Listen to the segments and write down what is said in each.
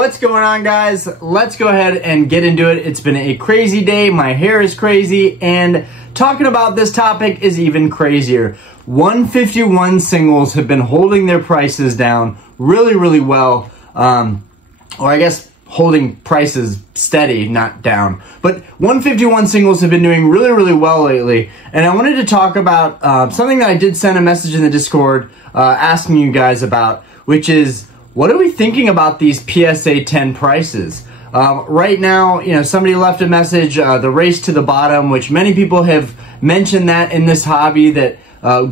What's going on, guys? Let's go ahead and get into it. It's been a crazy day. My hair is crazy, and talking about this topic is even crazier. 151 singles have been holding their prices down really well, or I guess holding prices steady, not down. But 151 singles have been doing really well lately, and I wanted to talk about something that I did send a message in the Discord asking you guys about, which is, what are we thinking about these PSA 10 prices? Right now, you know, somebody left a message, the race to the bottom, which many people have mentioned that in this hobby, that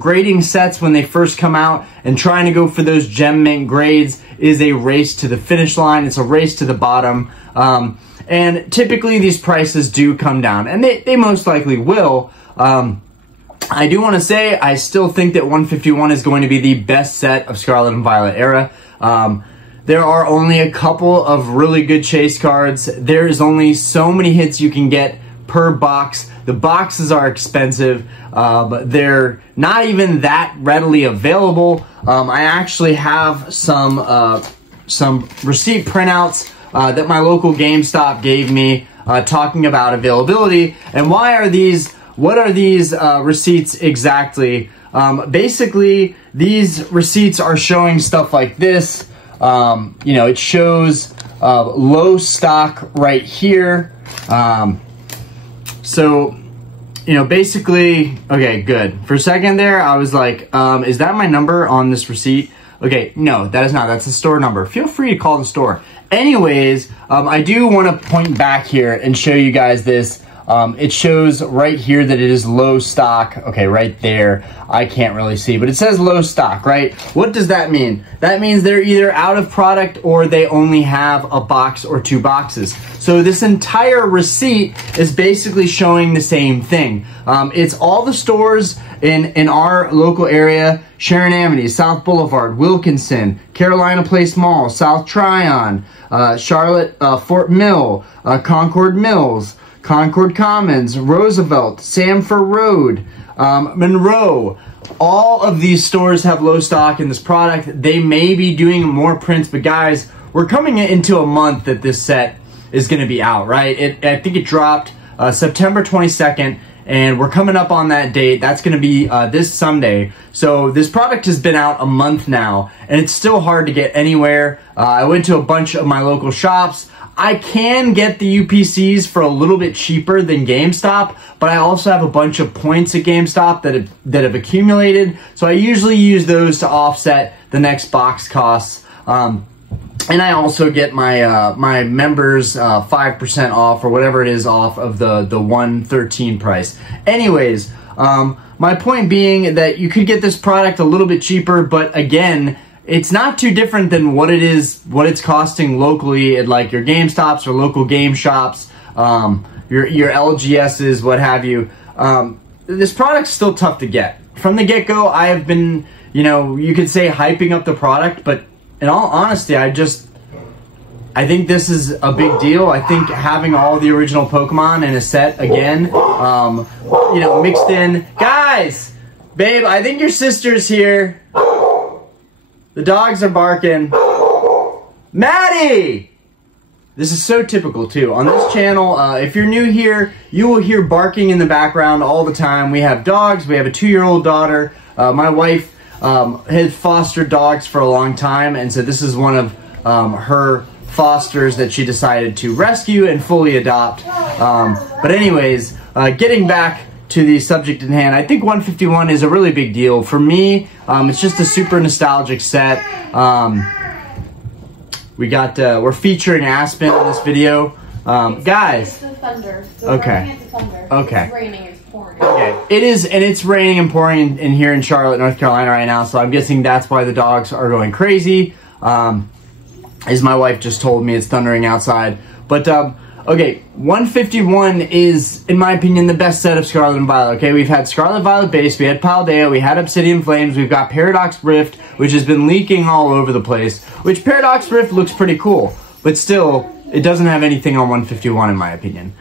grading sets when they first come out and trying to go for those gem mint grades is a race to the finish line. It's a race to the bottom. And typically these prices do come down, and they most likely will. I do want to say I still think that 151 is going to be the best set of Scarlet and Violet era. There are only a couple of really good chase cards. There is only so many hits you can get per box. The boxes are expensive. They're not even that readily available. I actually have some receipt printouts that my local GameStop gave me talking about availability. And what are these receipts exactly? Basically, these receipts are showing stuff like this. You know, it shows low stock right here. So, you know, basically, okay, good. For a second there, I was like, is that my number on this receipt? Okay, no, that is not. That's the store number. Feel free to call the store. Anyways, I do want to point back here and show you guys this. It shows right here that it is low stock. Okay, right there. I can't really see, but it says low stock, right? What does that mean? That means they're either out of product or they only have a box or two boxes. So this entire receipt is basically showing the same thing. It's all the stores in our local area: Sharon Amity, South Boulevard, Wilkinson, Carolina Place Mall, South Tryon, Charlotte, Fort Mill, Concord Mills, Concord Commons, Roosevelt, Sanford Road, Monroe. All of these stores have low stock in this product. They may be doing more prints, but guys, we're coming into a month that this set is going to be out, right? I think it dropped September 22nd, and we're coming up on that date. That's going to be this Sunday. So this product has been out a month now, and it's still hard to get anywhere. I went to a bunch of my local shops. I can get the UPCs for a little bit cheaper than GameStop, but I also have a bunch of points at GameStop that have accumulated, so I usually use those to offset the next box costs. And I also get my my members 5% off, or whatever it is, off of the 113 price. Anyways, my point being that you could get this product a little bit cheaper, but again, it's not too different than what it's costing locally at like your GameStops or local game shops, your LGSs, what have you. This product's still tough to get. From the get-go, I have been, you know, you could say hyping up the product, but in all honesty, I think this is a big deal. I think having all the original Pokemon in a set again, you know, mixed in. Guys, babe, I think your sister's here. The dogs are barking. Maddie! This is so typical too. On this channel, if you're new here, you will hear barking in the background all the time. We have dogs. We have a 2-year-old daughter. My wife has fostered dogs for a long time, and so this is one of her fosters that she decided to rescue and fully adopt. But anyways, getting back to the subject at hand, I think 151 is a really big deal. For me, it's just a super nostalgic set. We're featuring Aspen in this video. Guys. It's the thunder. Okay. It's the thunder. Okay. It's raining, it's pouring. Okay. It is, and it's raining and pouring in here in Charlotte, North Carolina right now, so I'm guessing that's why the dogs are going crazy. As my wife just told me, it's thundering outside. But, okay, 151 is, in my opinion, the best set of Scarlet and Violet. Okay, we've had Scarlet Violet Base, we had Paldea, we had Obsidian Flames, we've got Paradox Rift, which has been leaking all over the place, which Paradox Rift looks pretty cool, but still, it doesn't have anything on 151 in my opinion.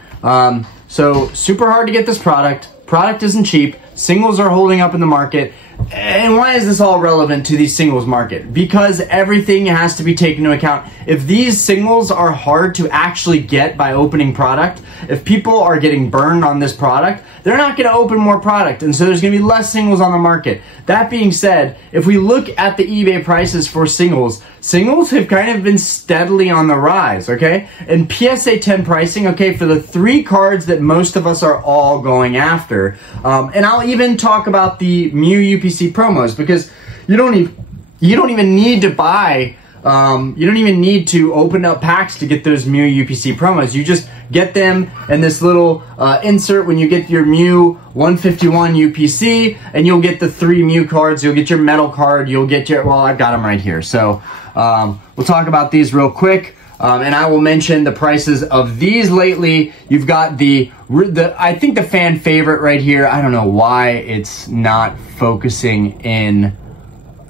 So, super hard to get this product. Product isn't cheap. Singles are holding up in the market. And why is this all relevant to the singles market? Because everything has to be taken into account. If these singles are hard to actually get by opening product, if people are getting burned on this product, they're not going to open more product, and so there's going to be less singles on the market. That being said, if we look at the eBay prices for singles have kind of been steadily on the rise, okay? And PSA 10 pricing, okay, for the 3 cards that most of us are all going after. And I'll even talk about the Mew UPC promos, because you don't even need to buy, you don't even need to open up packs to get those Mew UPC promos. You just get them in this little insert when you get your Mew 151 UPC, and you'll get the 3 Mew cards. You'll get your metal card. You'll get your, well, I've got them right here. So we'll talk about these real quick. And I will mention the prices of these lately. You've got the I think the fan favorite right here. I don't know why it's not focusing in.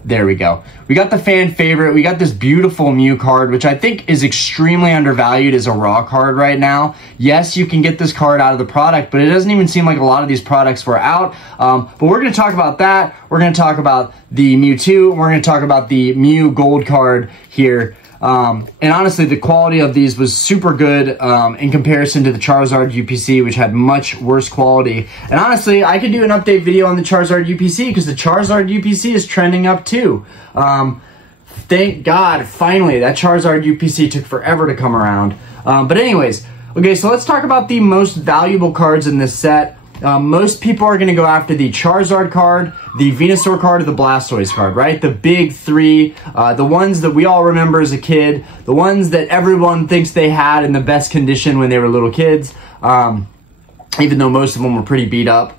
There we go. We got the fan favorite. We got this beautiful Mew card, which I think is extremely undervalued as a raw card right now. Yes, you can get this card out of the product, but it doesn't even seem like a lot of these products were out. But we're going to talk about that. We're going to talk about the Mewtwo. We're going to talk about the Mew gold card here. And honestly, the quality of these was super good in comparison to the Charizard UPC, which had much worse quality. And honestly, I could do an update video on the Charizard UPC, because the Charizard UPC is trending up too. Thank God, finally, that Charizard UPC took forever to come around. But anyways, okay, so let's talk about the most valuable cards in this set. Most people are going to go after the Charizard card, the Venusaur card, or the Blastoise card, right? The big 3, the ones that we all remember as a kid, the ones that everyone thinks they had in the best condition when they were little kids, even though most of them were pretty beat up.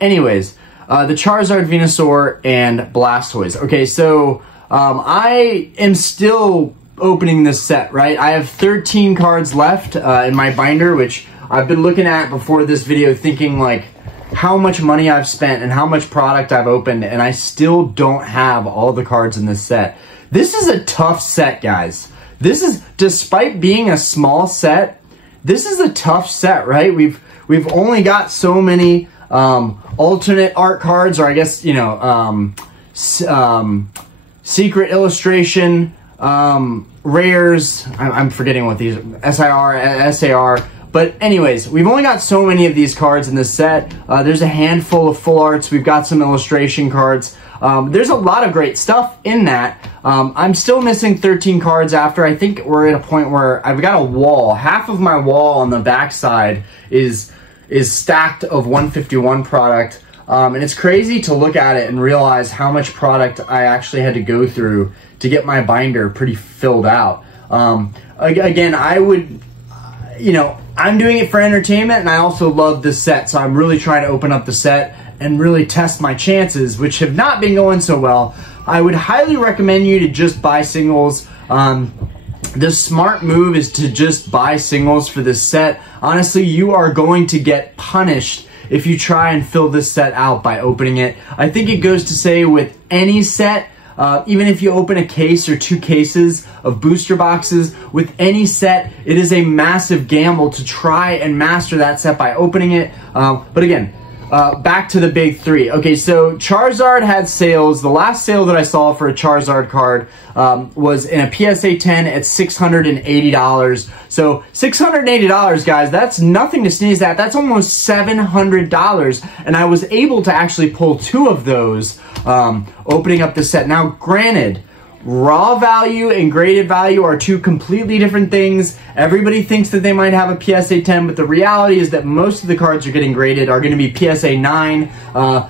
Anyways, the Charizard, Venusaur, and Blastoise. Okay, so I am still opening this set, right? I have 13 cards left in my binder, which I've been looking at before this video, thinking like how much money I've spent and how much product I've opened, and I still don't have all the cards in this set. This is a tough set, guys. This is, despite being a small set, this is a tough set, right? We've only got so many alternate art cards, or I guess, you know, secret illustration, rares. I'm forgetting what these, SIR, SAR. But anyways, we've only got so many of these cards in this set. There's a handful of full arts. We've got some illustration cards. There's a lot of great stuff in that. I'm still missing 13 cards after. I think we're at a point where I've got a wall. Half of my wall on the back side is stacked of 151 product. And it's crazy to look at it and realize how much product I actually had to go through to get my binder pretty filled out. Again, I would, you know, I'm doing it for entertainment, and I also love this set, so I'm really trying to open up the set and really test my chances, which have not been going so well. I would highly recommend you to just buy singles. The smart move is to just buy singles for this set. Honestly, you are going to get punished if you try and fill this set out by opening it. I think it goes to say with any set, even if you open a case or 2 cases of booster boxes, with any set, it is a massive gamble to try and master that set by opening it. But again, back to the big 3. Okay, so Charizard had sales. The last sale that I saw for a Charizard card was in a PSA 10 at $680. So $680, guys, that's nothing to sneeze at. That's almost $700. And I was able to actually pull 2 of those opening up the set. Now, granted, raw value and graded value are 2 completely different things. Everybody thinks that they might have a PSA 10, but the reality is that most of the cards are getting graded are going to be PSA 9.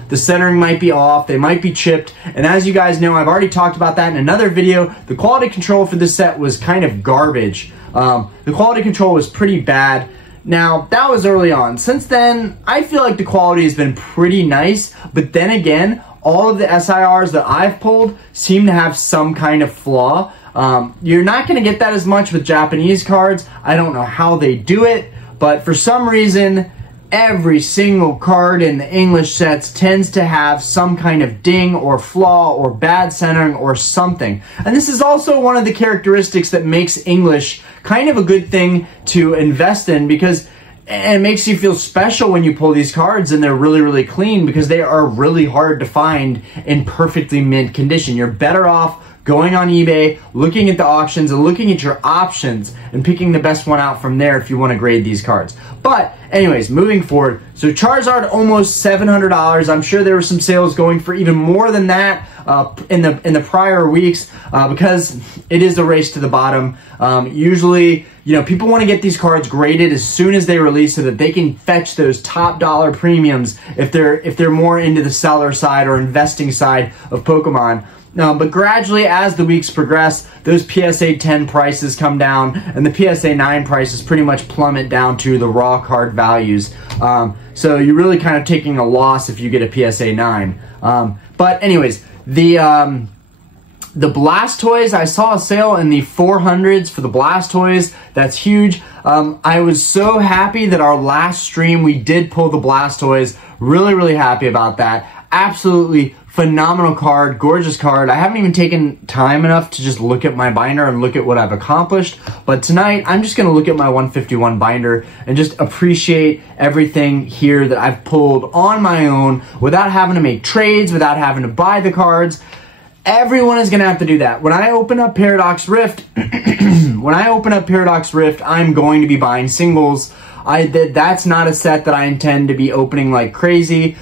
The centering might be off, they might be chipped, and as you guys know, I've already talked about that in another video. The quality control for this set was kind of garbage. The quality control was pretty bad. Now, that was early on. Since then, I feel like the quality has been pretty nice, but then again, all of the SIRs that I've pulled seem to have some kind of flaw. You're not going to get that as much with Japanese cards. I don't know how they do it, but for some reason, every single card in the English sets tends to have some kind of ding or flaw or bad centering or something. And this is also one of the characteristics that makes English kind of a good thing to invest in, because And it makes you feel special when you pull these cards and they're really, really clean, because they are really hard to find in perfectly mint condition. You're better off going on eBay, looking at the auctions and looking at your options and picking the best one out from there if you want to grade these cards. But anyways, moving forward, so Charizard almost $700. I'm sure there were some sales going for even more than that in the prior weeks, because it is a race to the bottom. Usually, you know, people want to get these cards graded as soon as they release so that they can fetch those top dollar premiums if they're more into the seller side or investing side of Pokemon. But gradually, as the weeks progress, those PSA 10 prices come down, and the PSA 9 prices pretty much plummet down to the raw card values. So you're really kind of taking a loss if you get a PSA 9. But anyways, the Blastoise, I saw a sale in the 400s for the Blastoise. That's huge. I was so happy that our last stream we did pull the Blastoise. Really, really happy about that. Absolutely phenomenal card, gorgeous card. I haven't even taken time enough to just look at my binder and look at what I've accomplished. But tonight, I'm just going to look at my 151 binder and just appreciate everything here that I've pulled on my own without having to make trades, without having to buy the cards. Everyone is going to have to do that. When I open up Paradox Rift, I'm going to be buying singles. That's not a set that I intend to be opening like crazy.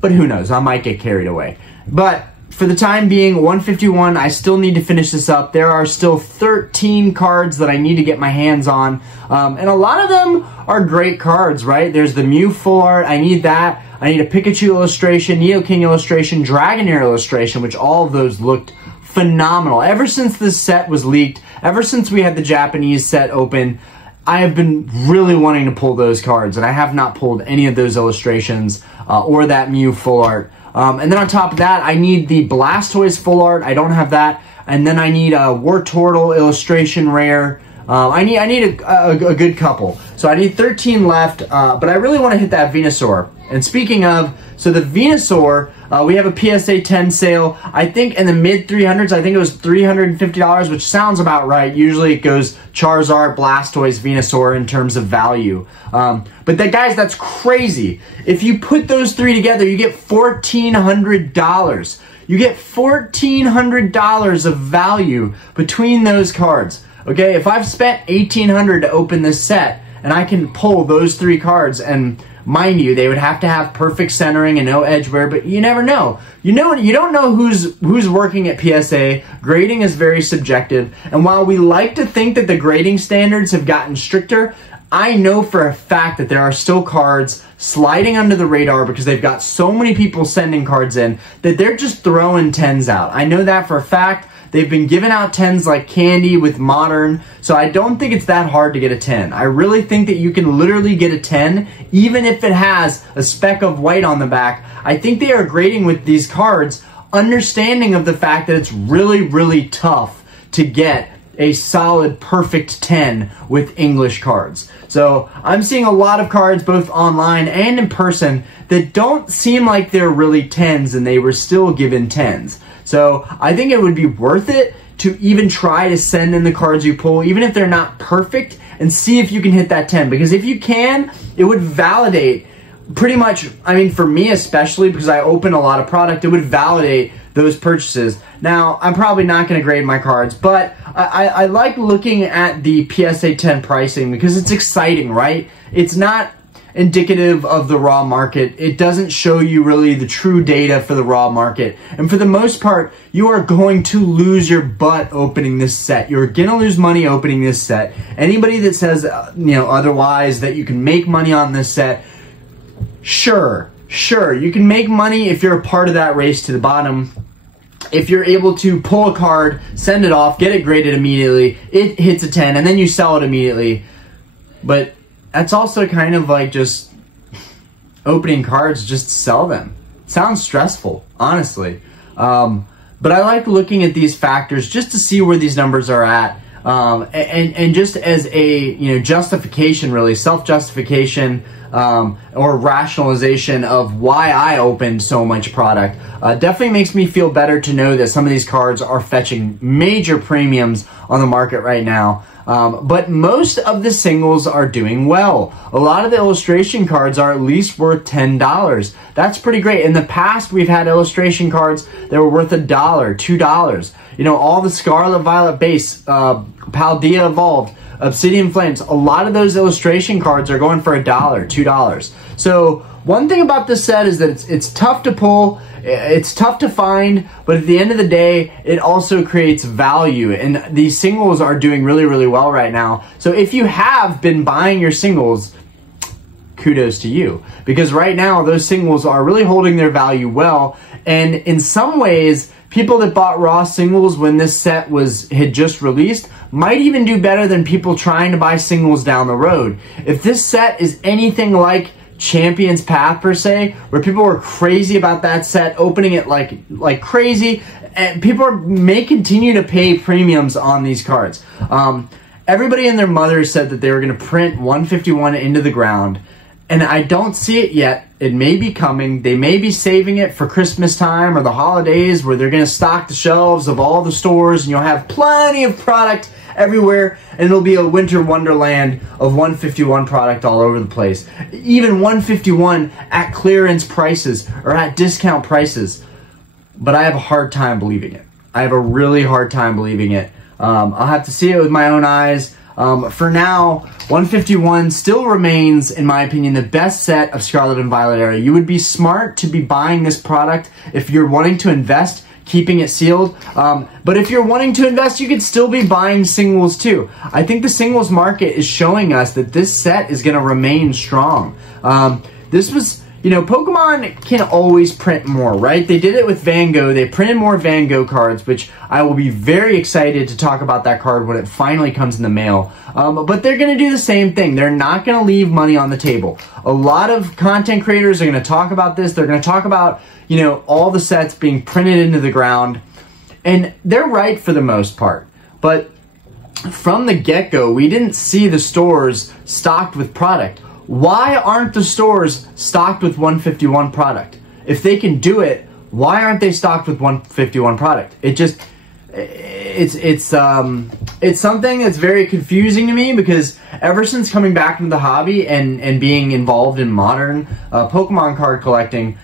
But who knows, I might get carried away. But for the time being, 151, I still need to finish this up. There are still 13 cards that I need to get my hands on. And a lot of them are great cards, right? There's the Mew Full Art, I need that. I need a Pikachu illustration, Nidoking illustration, Dragonair illustration, which all of those looked phenomenal. Ever since this set was leaked, ever since we had the Japanese set open, I have been really wanting to pull those cards, and I have not pulled any of those illustrations or that Mew Full Art. And then on top of that, I need the Blastoise Full Art. I don't have that. And then I need a Wartortle illustration rare. I need a good couple. So I need 13 left, but I really want to hit that Venusaur. And speaking of, so the Venusaur, we have a PSA 10 sale. I think in the mid 300s, I think it was $350, which sounds about right. Usually it goes Charizard, Blastoise, Venusaur in terms of value. But guys, that's crazy. If you put those three together, you get $1,400. You get $1,400 of value between those cards. Okay, if I've spent $1,800 to open this set, and I can pull those three cards, and mind you, they would have to have perfect centering and no edge wear, but you never know. You don't know who's working at PSA. Grading is very subjective, and while we like to think that the grading standards have gotten stricter, I know for a fact that there are still cards sliding under the radar because they've got so many people sending cards in that they're just throwing 10s out. I know that for a fact. They've been giving out 10s like candy with Modern, so I don't think it's that hard to get a 10. I really think that you can literally get a 10, even if it has a speck of white on the back. I think they are grading with these cards, understanding of the fact that it's really, really tough to get a solid perfect 10 with English cards. So I'm seeing a lot of cards both online and in person that don't seem like they're really 10s, and they were still given 10s. So I think it would be worth it to even try to send in the cards you pull, even if they're not perfect, and see if you can hit that 10. Because if you can, it would validate pretty much, I mean, for me especially, because I open a lot of product, it would validate those purchases. Now, I'm probably not going to grade my cards, but I like looking at the PSA 10 pricing because it's exciting, right? It's not indicative of the raw market. It doesn't show you really the true data for the raw market. And for the most part, you are going to lose your butt opening this set. You're going to lose money opening this set. Anybody that says, otherwise, that you can make money on this set, sure, you can make money if you're a part of that race to the bottom. If you're able to pull a card, send it off, get it graded immediately, it hits a 10, and then you sell it immediately. But that's also kind of like just opening cards just to sell them. Sounds stressful, honestly. But I like looking at these factors just to see where these numbers are at. and just as a justification, really self-justification or rationalization of why I opened so much product, definitely makes me feel better to know that some of these cards are fetching major premiums on the market right now. But most of the singles are doing well. A lot of the illustration cards are at least worth $10. That's pretty great. In the past, we've had illustration cards that were worth $1, $2. All the Scarlet Violet base, Paldea Evolved, Obsidian Flames, a lot of those illustration cards are going for $1, $2. So one thing about this set is that it's tough to pull, it's tough to find, but at the end of the day, it also creates value. And these singles are doing really, really well right now. So if you have been buying your singles, kudos to you, because right now those singles are really holding their value well. And in some ways, people that bought raw singles when this set had just released might even do better than people trying to buy singles down the road. If this set is anything like Champion's Path per se, where people were crazy about that set, opening it like crazy, and people may continue to pay premiums on these cards. Everybody and their mother said that they were going to print 151 into the ground, and I don't see it yet. It may be coming. They may be saving it for Christmas time or the holidays, where they're going to stock the shelves of all the stores, and you'll have plenty of product everywhere, and it'll be a winter wonderland of 151 product all over the place. Even 151 at clearance prices or at discount prices. But I have a hard time believing it. I have a really hard time believing it. I'll have to see it with my own eyes. For now, 151 still remains, in my opinion, the best set of Scarlet and Violet era. You would be smart to be buying this product if you're wanting to invest, keeping it sealed. But if you're wanting to invest, you could still be buying singles too. I think the singles market is showing us that this set is going to remain strong. Pokemon can always print more, right? They did it with Van Gogh. They printed more Van Gogh cards, which I will be very excited to talk about that card when it finally comes in the mail. But they're going to do the same thing. They're not going to leave money on the table. A lot of content creators are going to talk about this. They're going to talk about, all the sets being printed into the ground. And they're right for the most part. But from the get-go, we didn't see the stores stocked with product. Why aren't the stores stocked with 151 product? If they can do it, why aren't they stocked with 151 product? It's something that's very confusing to me, because ever since coming back into the hobby and being involved in modern Pokemon card collecting,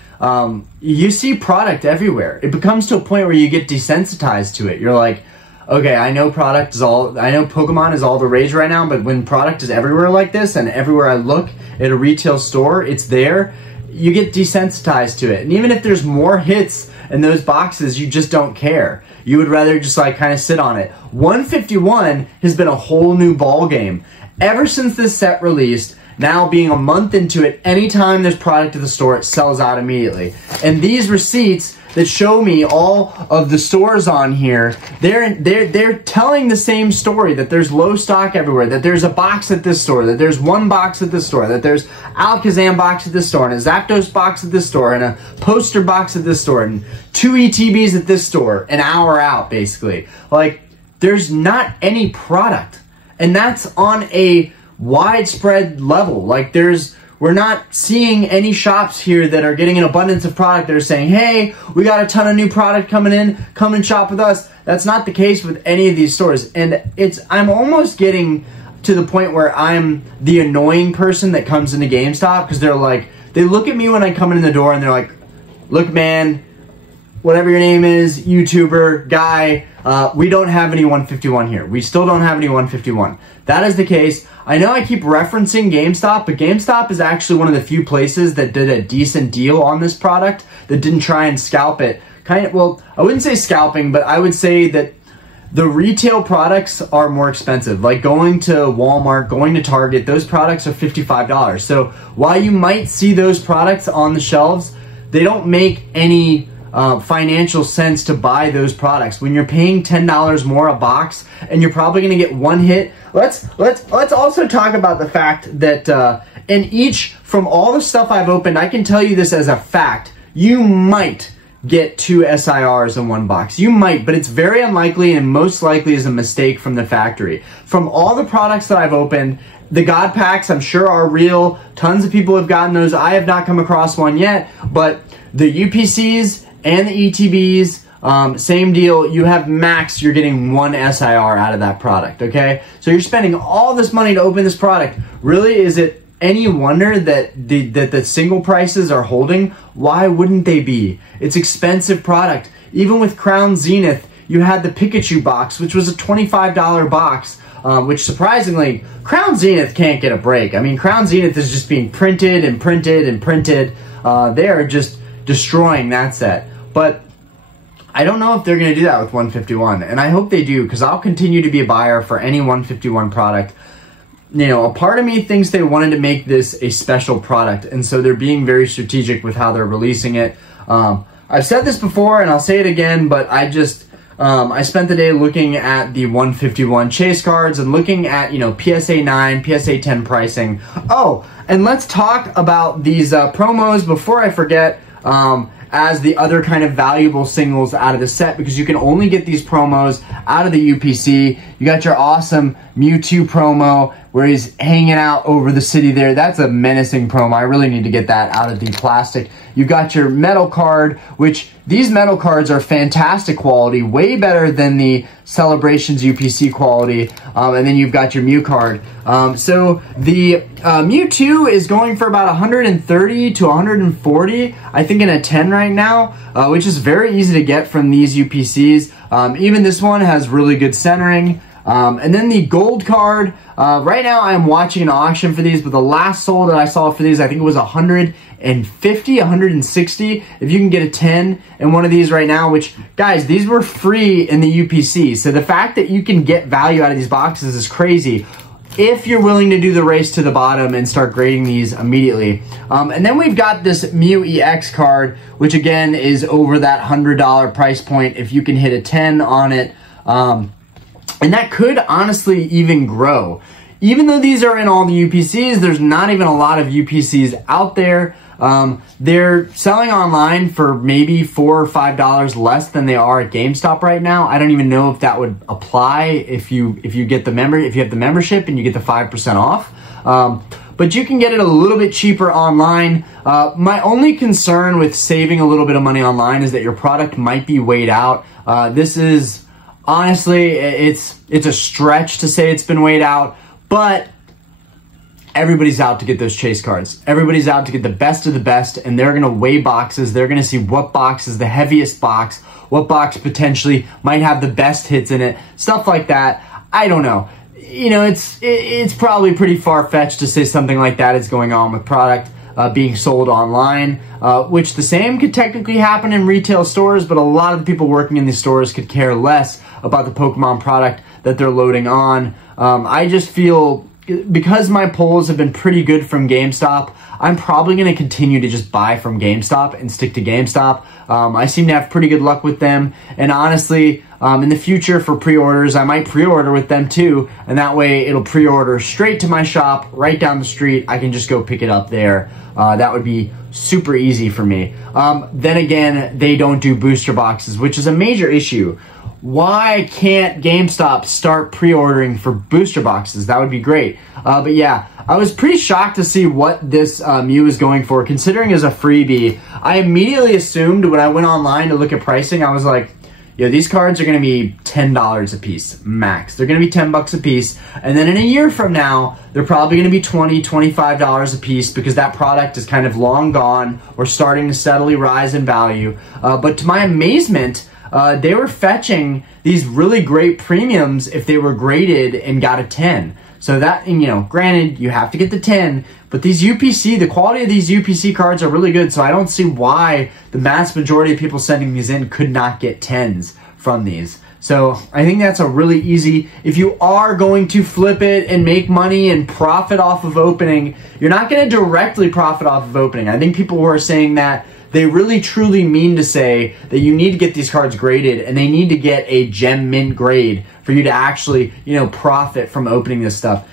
you see product everywhere. It becomes to a point where you get desensitized to it. You're like, okay, I know Pokemon is all the rage right now, but when product is everywhere like this, and everywhere I look at a retail store, it's there, you get desensitized to it. And even if there's more hits in those boxes, you just don't care. You would rather just kind of sit on it. 151 has been a whole new ball game. Ever since this set released, now being a month into it, anytime there's product at the store, it sells out immediately. And these receipts that show me all of the stores on here, they're telling the same story, that there's low stock everywhere, that there's a box at this store, that there's one box at this store, that there's Alakazam box at this store, and a Zapdos box at this store, and a poster box at this store, and 2 ETBs at this store, an hour out, basically. There's not any product. And that's on a widespread level. We're not seeing any shops here that are getting an abundance of product that are saying, hey, we got a ton of new product coming in, come and shop with us. That's not the case with any of these stores. And I'm almost getting to the point where I'm the annoying person that comes into GameStop, because they look at me when I come in the door and they're like, look, man, whatever your name is, YouTuber, guy, we don't have any 151 here. We still don't have any 151. That is the case. I know I keep referencing GameStop, but GameStop is actually one of the few places that did a decent deal on this product, that didn't try and scalp it. Well, I wouldn't say scalping, but I would say that the retail products are more expensive. Like going to Walmart, going to Target, those products are $55. So while you might see those products on the shelves, they don't make any financial sense to buy those products. When you're paying $10 more a box and you're probably going to get one hit. Let's also talk about the fact that from all the stuff I've opened, I can tell you this as a fact, you might get 2 SIRs in one box. You might, but it's very unlikely and most likely is a mistake from the factory. From all the products that I've opened, the God Packs I'm sure are real. Tons of people have gotten those. I have not come across one yet, but the UPCs and the ETBs, same deal. You have max, you're getting 1 SIR out of that product, okay? So you're spending all this money to open this product. Really, is it any wonder that the single prices are holding? Why wouldn't they be? It's expensive product. Even with Crown Zenith, you had the Pikachu box, which was a $25 box, which surprisingly, Crown Zenith can't get a break. I mean, Crown Zenith is just being printed and printed and printed. They are just destroying that set. But I don't know if they're going to do that with 151, and I hope they do, because I'll continue to be a buyer for any 151 product. You know, a part of me thinks they wanted to make this a special product, and so they're being very strategic with how they're releasing it. I've said this before, and I'll say it again, but I spent the day looking at the 151 chase cards and looking at, you know, PSA 9, PSA 10 pricing. Oh, and let's talk about these promos before I forget, as the other kind of valuable singles out of the set, because you can only get these promos out of the UPC. You got your awesome Mewtwo promo where he's hanging out over the city there. That's a menacing promo. I really need to get that out of the plastic. You got your metal card, which these metal cards are fantastic quality, way better than the Celebrations UPC quality. And then you've got your Mew card. So the Mewtwo is going for about 130 to 140, I think, in a 10 right now, which is very easy to get from these UPCs. Even this one has really good centering. And then the gold card, right now I'm watching an auction for these, but the last sold that I saw for these, I think it was 150, 160. If you can get a 10 in one of these right now, which, guys, these were free in the UPC. So the fact that you can get value out of these boxes is crazy if you're willing to do the race to the bottom and start grading these immediately. And then we've got this Mew EX card, which again is over that $100 price point if you can hit a 10 on it. And that could honestly even grow. Even though these are in all the UPCs, there's not even a lot of UPCs out there. They're selling online for maybe $4 or $5 less than they are at GameStop right now. I don't even know if that would apply if you get the if you have the membership and you get the 5% off. But you can get it a little bit cheaper online. My only concern with saving a little bit of money online is that your product might be weighed out. This is honestly, it's a stretch to say it's been weighed out, but everybody's out to get those chase cards. Everybody's out to get the best of the best, and they're gonna weigh boxes. They're gonna see what box is the heaviest box, what box potentially might have the best hits in it, stuff like that. I don't know. You know, it's probably pretty far-fetched to say something like that is going on with product being sold online, which the same could technically happen in retail stores, but a lot of the people working in these stores could care less about the Pokemon product that they're loading on. I just feel, because my pulls have been pretty good from GameStop, I'm probably going to continue to just buy from GameStop and stick to GameStop. I seem to have pretty good luck with them, and honestly, in the future for pre-orders, I might pre-order with them too, and that way it'll pre-order straight to my shop right down the street. I can just go pick it up there. That would be super easy for me. Then again, they don't do booster boxes, which is a major issue. Why can't GameStop start pre-ordering for booster boxes? That would be great. But yeah, I was pretty shocked to see what this Mew is going for, considering as a freebie. I immediately assumed when I went online to look at pricing, I was like, yo, these cards are going to be $10 a piece, max. They're going to be 10 bucks a piece. And then in a year from now, they're probably going to be $20, $25 a piece, because that product is kind of long gone or starting to steadily rise in value. But to my amazement, they were fetching these really great premiums if they were graded and got a 10. So that, you know, granted, you have to get the 10, but these UPC, the quality of these UPC cards are really good, so I don't see why the mass majority of people sending these in could not get 10s from these. So I think that's a really easy, if you are going to flip it and make money and profit off of opening, you're not going to directly profit off of opening. I think people who are saying that, they really truly mean to say that you need to get these cards graded, and they need to get a gem mint grade for you to actually, you know, profit from opening this stuff.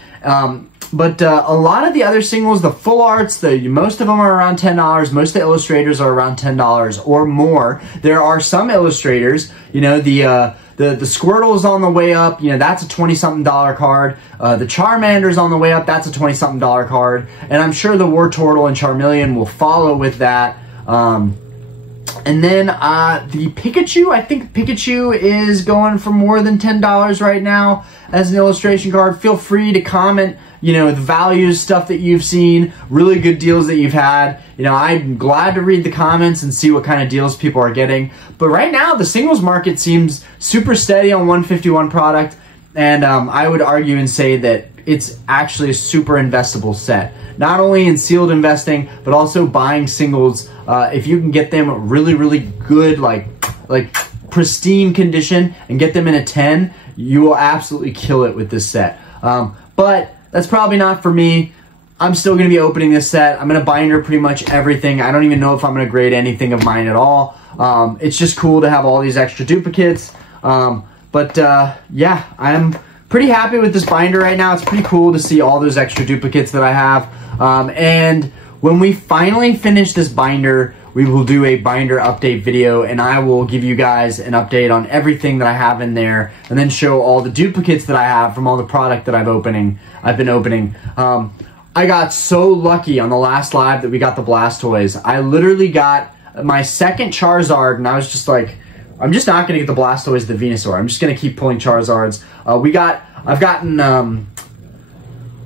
But a lot of the other singles, the full arts, most of them are around $10. Most of the illustrators are around $10 or more. There are some illustrators, you know, the Squirtle is on the way up. You know, that's a $20-something card. The Charmander's on the way up. That's a $20-something card. And I'm sure the Wartortle and Charmeleon will follow with that. And then the Pikachu, I think Pikachu is going for more than $10 right now as an illustration card. Feel free to comment, you know, the values, stuff that you've seen, really good deals that you've had. You know, I'm glad to read the comments and see what kind of deals people are getting. But right now, the singles market seems super steady on 151 product. And I would argue and say that it's actually a super investable set. Not only in sealed investing, but also buying singles. If you can get them really, really good, like pristine condition, and get them in a 10, you will absolutely kill it with this set. But that's probably not for me. I'm still going to be opening this set. I'm going to binder pretty much everything. I don't even know if I'm going to grade anything of mine at all. It's just cool to have all these extra duplicates. Yeah, I'm pretty happy with this binder right now. It's pretty cool to see all those extra duplicates that I have. And when we finally finish this binder, we will do a binder update video, and I will give you guys an update on everything that I have in there, and then show all the duplicates that I have from all the product that I've been opening. I got so lucky on the last live that we got the Blastoise. I literally got my second Charizard, and I was just like, I'm just not going to get the Blastoise, the Venusaur. I'm just going to keep pulling Charizards. I've gotten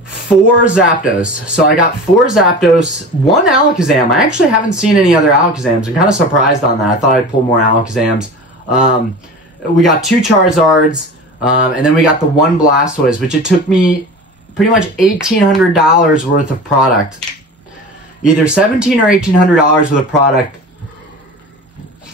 4 Zapdos. So I got 4 Zapdos, 1 Alakazam. I actually haven't seen any other Alakazams. I'm kind of surprised on that. I thought I'd pull more Alakazams. We got 2 Charizards, and then we got the 1 Blastoise, which it took me pretty much $1,800 worth of product. Either $1,700 or $1,800 worth of product,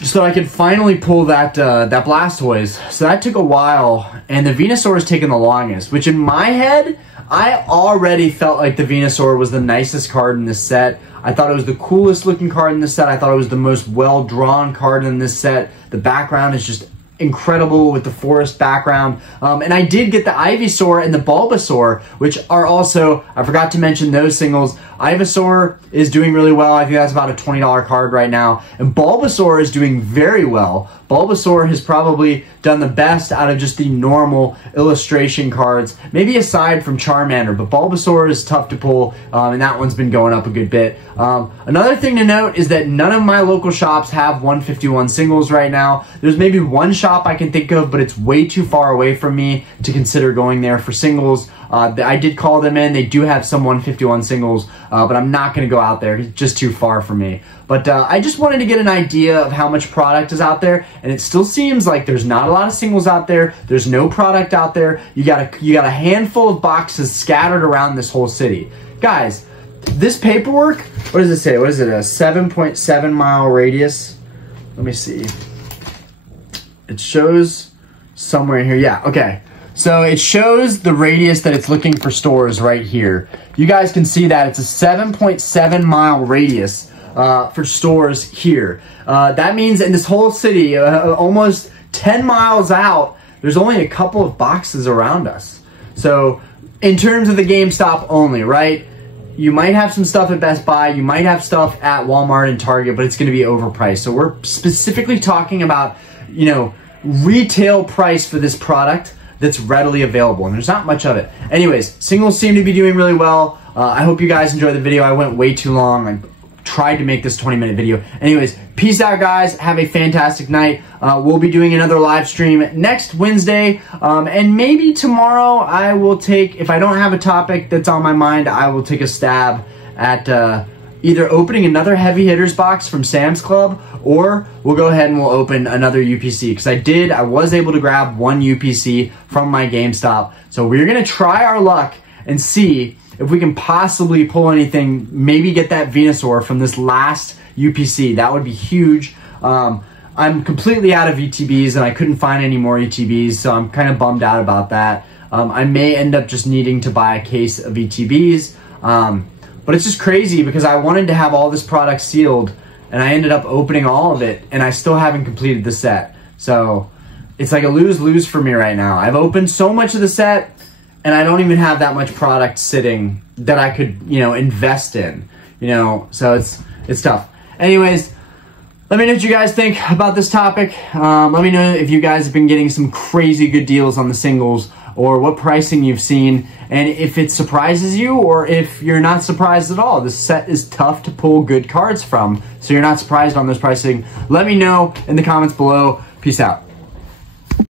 so I could finally pull that Blastoise. So that took a while, and the Venusaur has taken the longest, which in my head, I already felt like the Venusaur was the nicest card in this set. I thought it was the coolest looking card in this set. I thought it was the most well-drawn card in this set. The background is just incredible with the forest background. And I did get the Ivysaur and the Bulbasaur, which are also, I forgot to mention those singles. Ivysaur is doing really well. I think that's about a $20 card right now. And Bulbasaur is doing very well. Bulbasaur has probably done the best out of just the normal illustration cards, maybe aside from Charmander, but Bulbasaur is tough to pull, and that one's been going up a good bit. Another thing to note is that none of my local shops have 151 singles right now. There's maybe one shop I can think of, but it's way too far away from me to consider going there for singles. I did call them in. They do have some 151 singles, but I'm not going to go out there. It's just too far for me. But I just wanted to get an idea of how much product is out there, and it still seems like there's not a lot of singles out there. There's no product out there. You got a handful of boxes scattered around this whole city. Guys, this paperwork, what does it say? What is it, a 7.7 mile radius? Let me see. It shows somewhere in here. Yeah, okay. So it shows the radius that it's looking for stores right here. You guys can see that it's a 7.7 mile radius for stores here. That means in this whole city, almost 10 miles out, there's only a couple of boxes around us. So in terms of the GameStop only, right? You might have some stuff at Best Buy, you might have stuff at Walmart and Target, but it's going to be overpriced. So we're specifically talking about, you know, retail price for this product that's readily available, and there's not much of it. Anyways, singles seem to be doing really well. I hope you guys enjoyed the video. I went way too long. I tried to make this 20-minute video. Anyways, peace out, guys. Have a fantastic night. We'll be doing another live stream next Wednesday, and maybe tomorrow I will take, if I don't have a topic that's on my mind, I will take a stab at either opening another heavy hitters box from Sam's Club, or we'll go ahead and we'll open another UPC, because I was able to grab 1 UPC from my GameStop. So we're gonna try our luck and see if we can possibly pull anything, maybe get that Venusaur from this last UPC. That would be huge. I'm completely out of ETBs, and I couldn't find any more ETBs, so I'm kind of bummed out about that. I may end up just needing to buy a case of ETBs. But it's just crazy because I wanted to have all this product sealed, and I ended up opening all of it, and I still haven't completed the set. So it's like a lose-lose for me right now. I've opened so much of the set, and I don't even have that much product sitting that I could, you know, invest in, you know, so it's tough. Anyways, let me know what you guys think about this topic. Let me know if you guys have been getting some crazy good deals on the singles, or what pricing you've seen, and if it surprises you or if you're not surprised at all. This set is tough to pull good cards from, so you're not surprised on this pricing. Let me know in the comments below. Peace out.